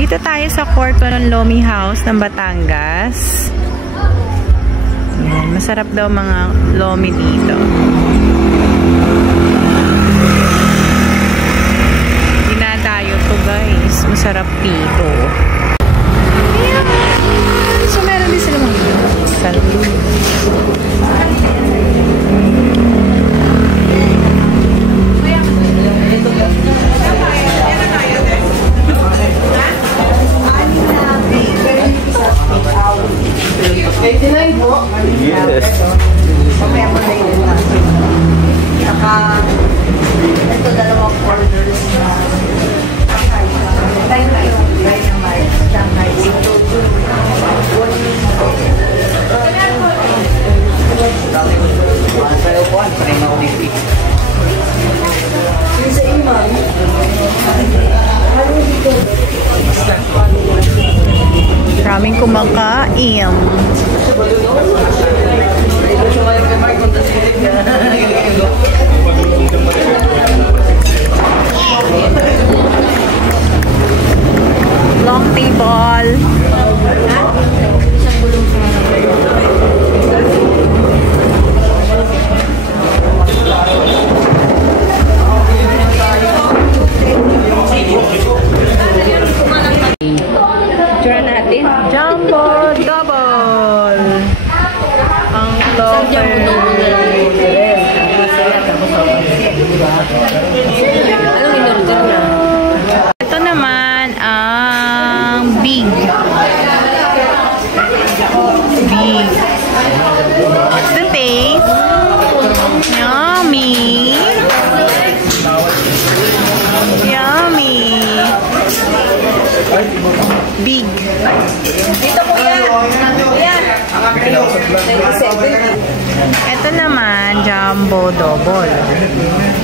Dito tayo sa kwarto ng Lomi House ng Batangas. Yan, masarap daw mga lomi dito. Dinadayo to guys. Masarap dito. Ayan. So meron din sila mga salud. Yes. Mamaya mo na yun lang. Saka, ito dalawang orders na tayo na yung dynamite. Sa imam, Maraming kumakain. Long table. Tura natin. Jumbo double. Ang lover. anong in-order na? Ito naman ang big. Big. The taste. Yummy. Yummy. Big. Dito po yan. Ayan. Ito naman, jumbo double.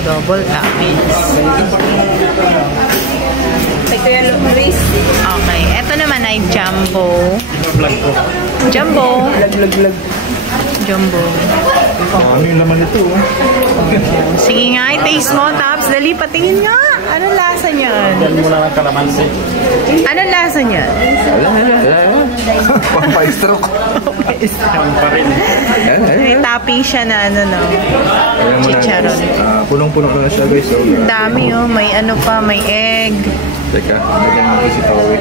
Double toppings. Ito yan, Luis. Okay. Ito naman ay jumbo. Jumbo. Jumbo. Ano yung laman ito? Sige nga, i-taste mo, Taps. Dali, patingin nga. Anong lasa niyan? Yan muna ng kalamansi. Anong lasa niyan? Pang-stroke. Pa rin. May topping siya na ano, no? Chicharon. Punong-puno na siya guys. So, Dami, oh. May ano pa, may egg. teka, nagyan mo si Tawid.